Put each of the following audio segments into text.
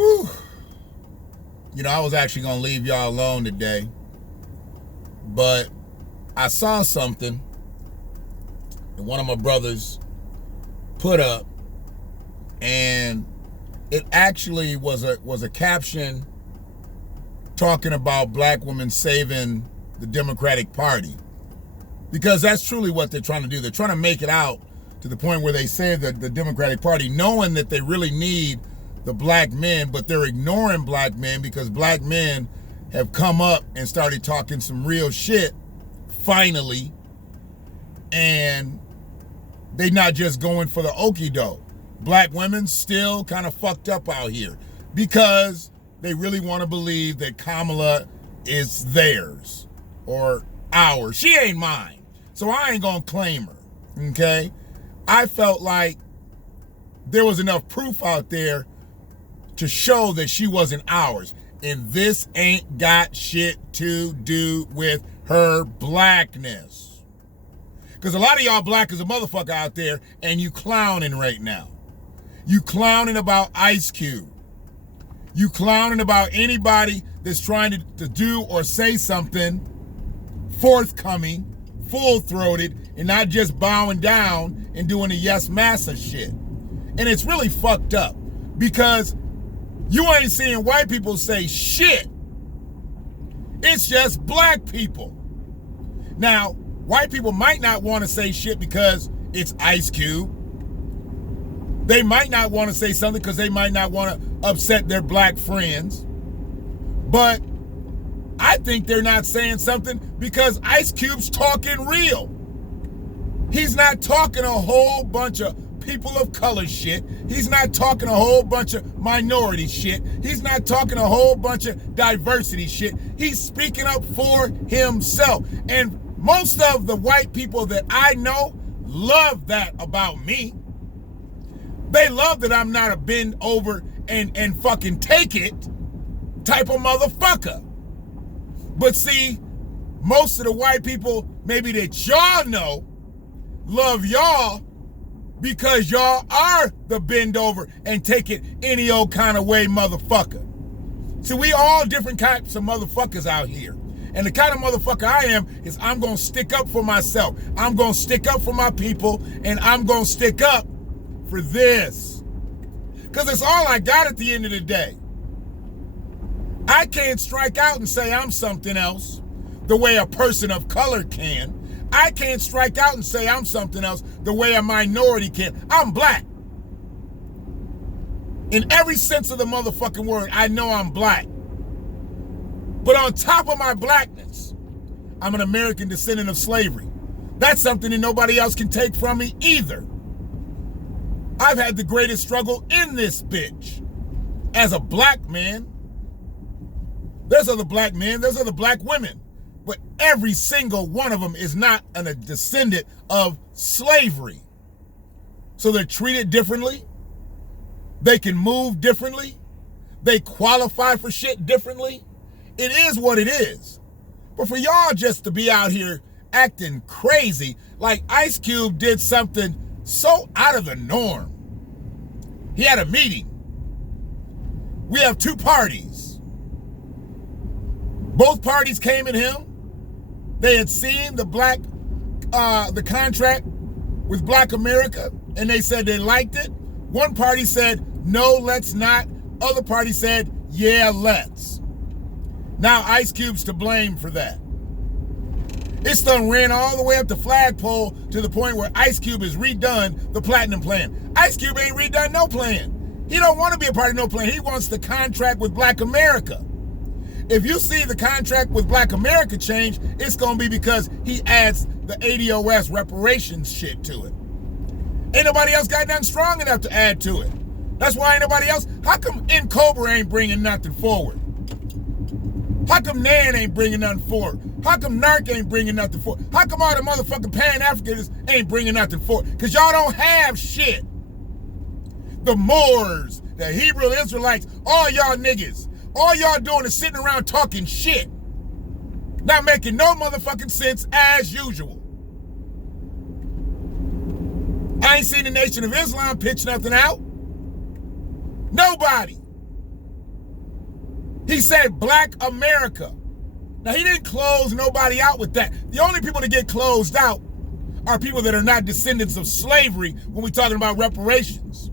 Whew. You know, I was actually going to leave y'all alone today, but I saw something that one of my brothers put up, and it actually was a caption talking about black women saving the Democratic Party, because that's truly what they're trying to do. They're trying to make it out to the point where they save the Democratic Party, knowing that they really need the black men, but they're ignoring black men because black men have come up and started talking some real shit finally, and they not just going for the okie doke. Black women still kind of fucked up out here because they really want to believe that Kamala is theirs or ours. She ain't mine, so I ain't gonna claim her, okay? I felt like there was enough proof out there to show that she wasn't ours. And this ain't got shit to do with her blackness. Because a lot of y'all black as a motherfucker out there, and you clowning right now. You clowning about Ice Cube. You clowning about anybody that's trying to do or say something forthcoming, full-throated, and not just bowing down and doing the yes massa shit. And it's really fucked up because you ain't seeing white people say shit. It's just black people. Now, white people might not want to say shit because it's Ice Cube. They might not want to say something because they might not want to upset their black friends. But I think they're not saying something because Ice Cube's talking real. He's not talking a whole bunch of people of color shit. He's not talking a whole bunch of minority shit. He's not talking a whole bunch of diversity shit. He's speaking up for himself. And most of the white people that I know love that about me. They love that I'm not a bend over and fucking take it type of motherfucker. But see, most of the white people maybe that y'all know love y'all because y'all are the bend over and take it any old kind of way motherfucker. See, we all different types of motherfuckers out here. And the kind of motherfucker I am is I'm going to stick up for myself. I'm going to stick up for my people, and I'm going to stick up for this. Because it's all I got at the end of the day. I can't strike out and say I'm something else the way a person of color can. I can't strike out and say I'm something else the way a minority can. I'm black. In every sense of the motherfucking word, I know I'm black. But on top of my blackness, I'm an American descendant of slavery. That's something that nobody else can take from me either. I've had the greatest struggle in this bitch as a black man. There's other black men, there's other black women. But every single one of them is not a descendant of slavery. So they're treated differently. They can move differently. They qualify for shit differently. It is what it is. But for y'all just to be out here acting crazy, like Ice Cube did something so out of the norm. He had a meeting. We have two parties. Both parties came at him. They had seen the contract with Black America, and they said they liked it. One party said, no, let's not. Other party said, yeah, let's. Now Ice Cube's to blame for that. It's done ran all the way up the flagpole to the point where Ice Cube has redone the Platinum Plan. Ice Cube ain't redone no plan. He don't want to be a part of no plan. He wants the contract with Black America. If you see the contract with Black America change, it's going to be because he adds the ADOS reparations shit to it. Ain't nobody else got nothing strong enough to add to it. That's why ain't nobody else. How come Cobra ain't bringing nothing forward? How come Nan ain't bringing nothing forward? How come Narc ain't bringing nothing forward? How come all the motherfucking Pan-Africans ain't bringing nothing forward? Because y'all don't have shit. The Moors, the Hebrew Israelites, all y'all niggas. All y'all doing is sitting around talking shit. Not making no motherfucking sense as usual. I ain't seen the Nation of Islam pitch nothing out. Nobody. He said Black America. Now, he didn't close nobody out with that. The only people that get closed out are people that are not descendants of slavery when we're talking about reparations.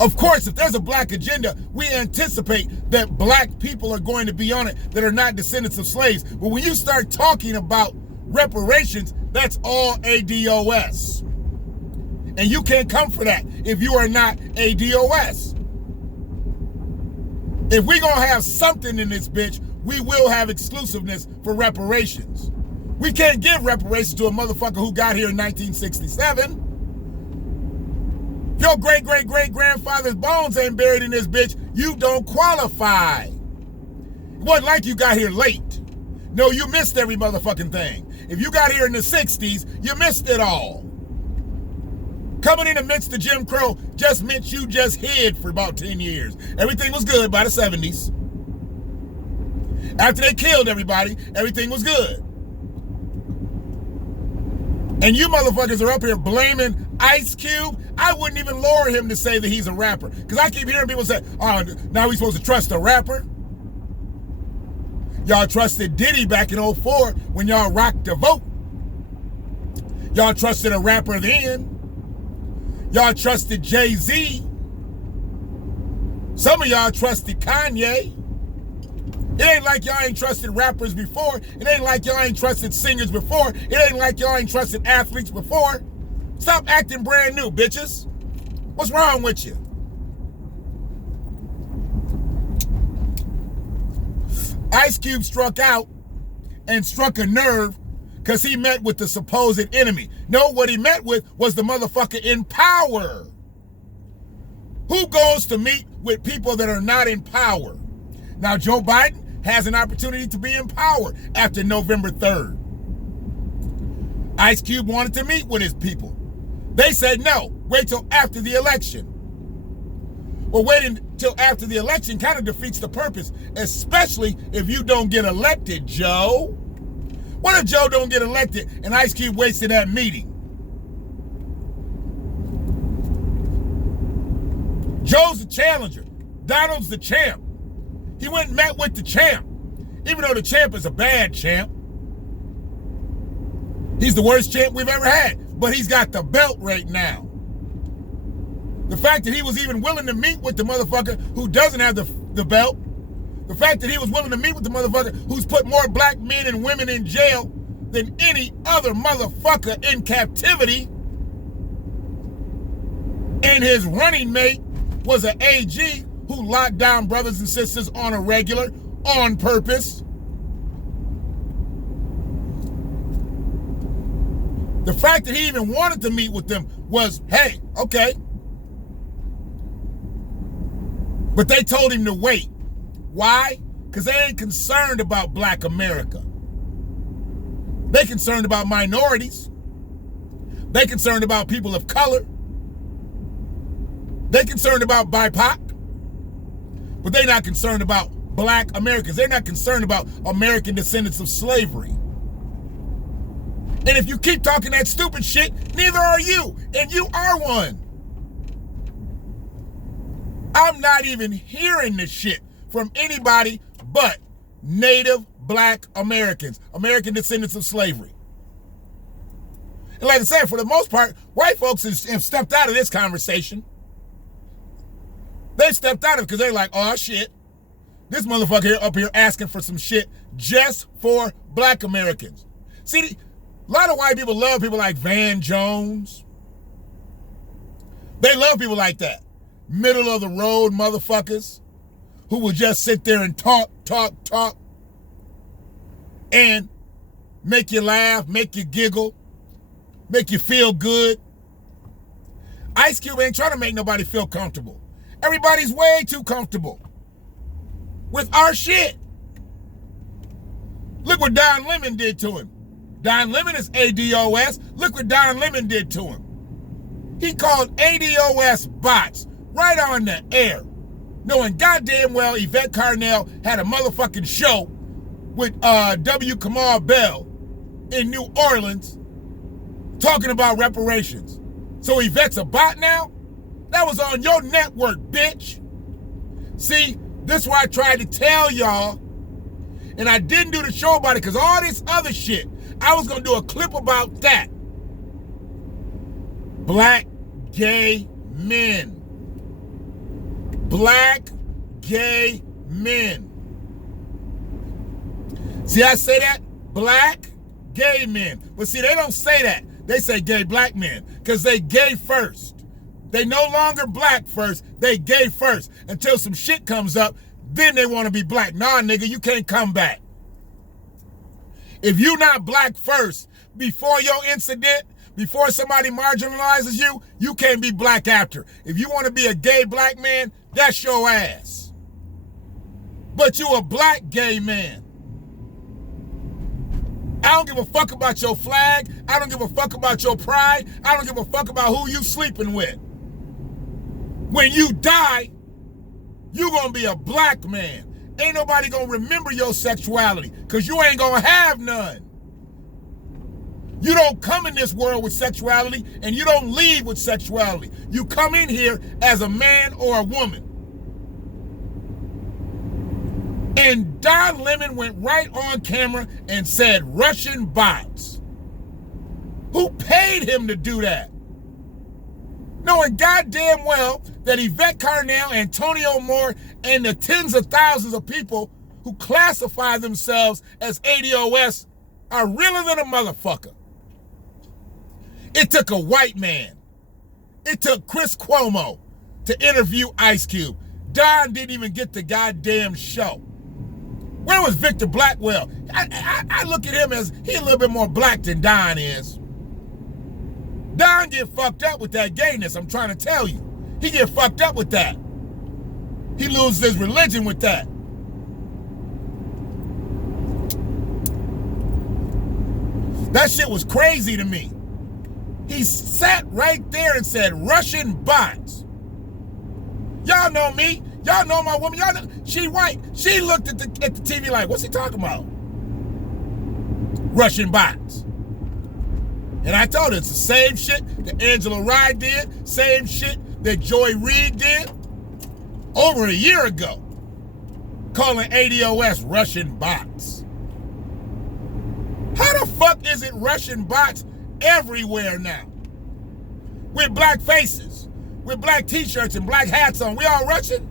Of course, if there's a black agenda, we anticipate that black people are going to be on it that are not descendants of slaves. But when you start talking about reparations, that's all ADOS. And you can't come for that if you are not ADOS. If we're going to have something in this bitch, we will have exclusiveness for reparations. We can't give reparations to a motherfucker who got here in 1967. If your great-great-great-grandfather's bones ain't buried in this bitch, you don't qualify. It wasn't like you got here late. No, you missed every motherfucking thing. If you got here in the 60s, you missed it all. Coming in the midst of Jim Crow just meant you just hid for about 10 years. Everything was good by the 70s. After they killed everybody, everything was good. And you motherfuckers are up here blaming Ice Cube. I wouldn't even lower him to say that he's a rapper. Because I keep hearing people say, oh, now we supposed to trust a rapper? Y'all trusted Diddy back in 2004 when y'all rocked the vote. Y'all trusted a rapper then. Y'all trusted Jay-Z. Some of y'all trusted Kanye. It ain't like y'all ain't trusted rappers before. It ain't like y'all ain't trusted singers before. It ain't like y'all ain't trusted athletes before. Stop acting brand new, bitches. What's wrong with you? Ice Cube struck out and struck a nerve because he met with the supposed enemy. No, what he met with was the motherfucker in power. Who goes to meet with people that are not in power? Now, Joe Biden has an opportunity to be in power after November 3rd. Ice Cube wanted to meet with his people. They said no, wait till after the election. Well, waiting till after the election kind of defeats the purpose, especially if you don't get elected, Joe. What if Joe don't get elected and Ice Cube wasted that meeting? Joe's the challenger. Donald's the champ. He went and met with the champ, even though the champ is a bad champ. He's the worst champ we've ever had, but he's got the belt right now. The fact that he was even willing to meet with the motherfucker who doesn't have the belt, the fact that he was willing to meet with the motherfucker who's put more black men and women in jail than any other motherfucker in captivity, and his running mate was an AG who locked down brothers and sisters on a regular, on purpose. The fact that he even wanted to meet with them was, hey, okay. But they told him to wait. Why? Because they ain't concerned about black America. They concerned about minorities. They concerned about people of color. They concerned about BIPOC. But they're not concerned about black Americans. They're not concerned about American descendants of slavery. And if you keep talking that stupid shit, neither are you. And you are one. I'm not even hearing this shit from anybody but native black Americans, American descendants of slavery. And like I said, for the most part, white folks have stepped out of this conversation. They stepped out of it because they're like, oh shit, this motherfucker up here asking for some shit just for black Americans. See, a lot of white people love people like Van Jones. They love people like that. Middle of the road motherfuckers who will just sit there and talk, and make you laugh, make you giggle, make you feel good. Ice Cube ain't trying to make nobody feel comfortable. Everybody's way too comfortable with our shit. Look what Don Lemon did to him. Don Lemon is ADOS. Look what Don Lemon did to him. He called ADOS bots right on the air, knowing goddamn well Yvette Carnell had a motherfucking show with W. Kamau Bell in New Orleans talking about reparations. So Yvette's a bot now? That was on your network, bitch. See, This is why I tried to tell y'all, and I didn't do the show about it because all this other shit, I was going to do a clip about that. Black gay men. Black gay men. See, I say that? Black gay men. But see, they don't say that. They say gay black men because they gay first. They no longer black first. They gay first. Until some shit comes up, then they want to be black. Nah, nigga, you can't come back. If you not black first, before your incident, before somebody marginalizes you, you can't be black after. If you want to be a gay black man, that's your ass. But you a black gay man. I don't give a fuck about your flag. I don't give a fuck about your pride. I don't give a fuck about who you sleeping with. When you die, you gonna be a black man. Ain't nobody gonna remember your sexuality because you ain't gonna have none. You don't come in this world with sexuality and you don't leave with sexuality. You come in here as a man or a woman. And Don Lemon went right on camera and said Russian bots. Who paid him to do that? Knowing goddamn well that Yvette Carnell, Antonio Moore, and the tens of thousands of people who classify themselves as ADOS are realer than a motherfucker. It took a white man. It took Chris Cuomo to interview Ice Cube. Don didn't even get the goddamn show. Where was Victor Blackwell? I look at him as he a little bit more black than Don is. Don get fucked up with that gayness, I'm trying to tell you. He get fucked up with that. He loses his religion with that. That shit was crazy to me. He sat right there and said, Russian bots. Y'all know me. Y'all know my woman. Y'all know, she white. She looked at the TV like, what's he talking about? Russian bots. And I told her it's the same shit that Angela Rye did, same shit that Joy Reid did over a year ago, calling ADOS Russian bots. How the fuck is it Russian bots everywhere now? With black faces, with black t-shirts and black hats on. We all Russian?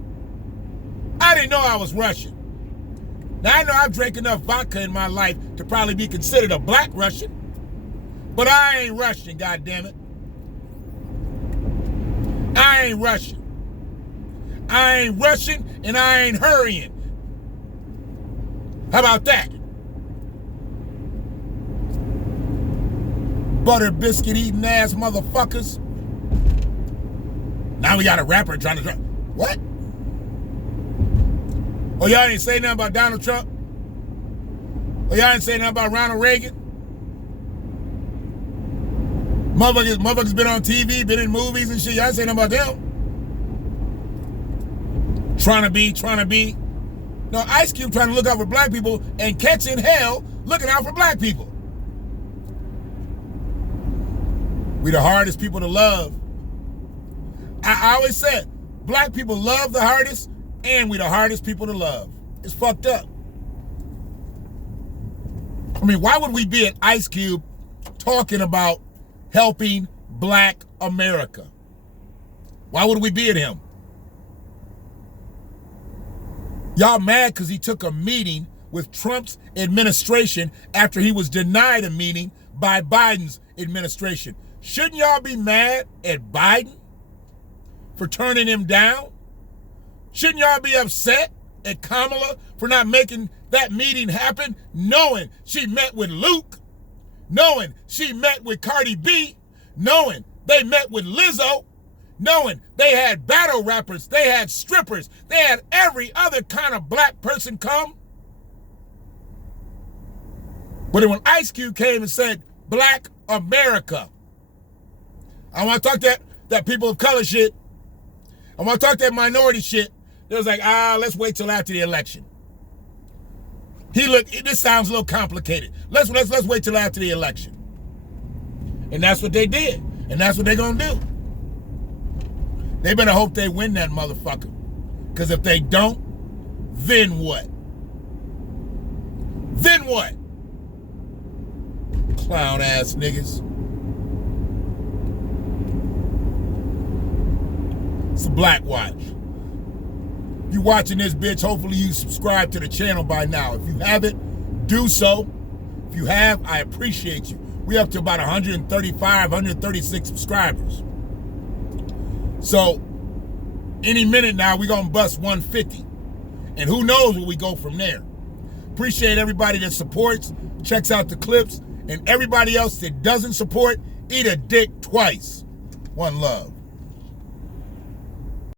I didn't know I was Russian. Now I know I've drank enough vodka in my life to probably be considered a black Russian. But I ain't Russian, goddammit. I ain't Russian. I ain't Russian and I ain't hurrying. How about that? Butter biscuit eating ass motherfuckers. Now we got a rapper trying to... What? Oh, y'all ain't say nothing about Donald Trump? Oh, y'all ain't say nothing about Ronald Reagan? Motherfuckers been on TV, been in movies and shit. Y'all ain't say nothing about them. Trying to be. No, Ice Cube trying to look out for black people and catching hell looking out for black people. We the hardest people to love. I always said, black people love the hardest and we the hardest people to love. It's fucked up. I mean, why would we be at Ice Cube talking about helping black America? Why would we be at him? Y'all mad because he took a meeting with Trump's administration after he was denied a meeting by Biden's administration. Shouldn't y'all be mad at Biden for turning him down? Shouldn't y'all be upset at Kamala for not making that meeting happen, knowing she met with Luke, knowing she met with Cardi B, knowing they met with Lizzo, knowing they had battle rappers, they had strippers, they had every other kind of black person come? But when Ice Cube came and said, Black America, I want to talk that people of color shit. I want to talk that minority shit. It was like, let's wait till after the election. This sounds a little complicated. Let's wait till after the election. And that's what they did. And that's what they're going to do. They better hope they win that motherfucker. Because if they don't, then what? Then what? Clown ass niggas. It's a Black Watch. If you're watching this, bitch, hopefully you subscribe to the channel by now. If you haven't, do so. If you have, I appreciate you. We're up to about 135, 136 subscribers. So, any minute now, we're going to bust 150. And who knows where we go from there. Appreciate everybody that supports, checks out the clips, and everybody else that doesn't support, eat a dick twice. One love.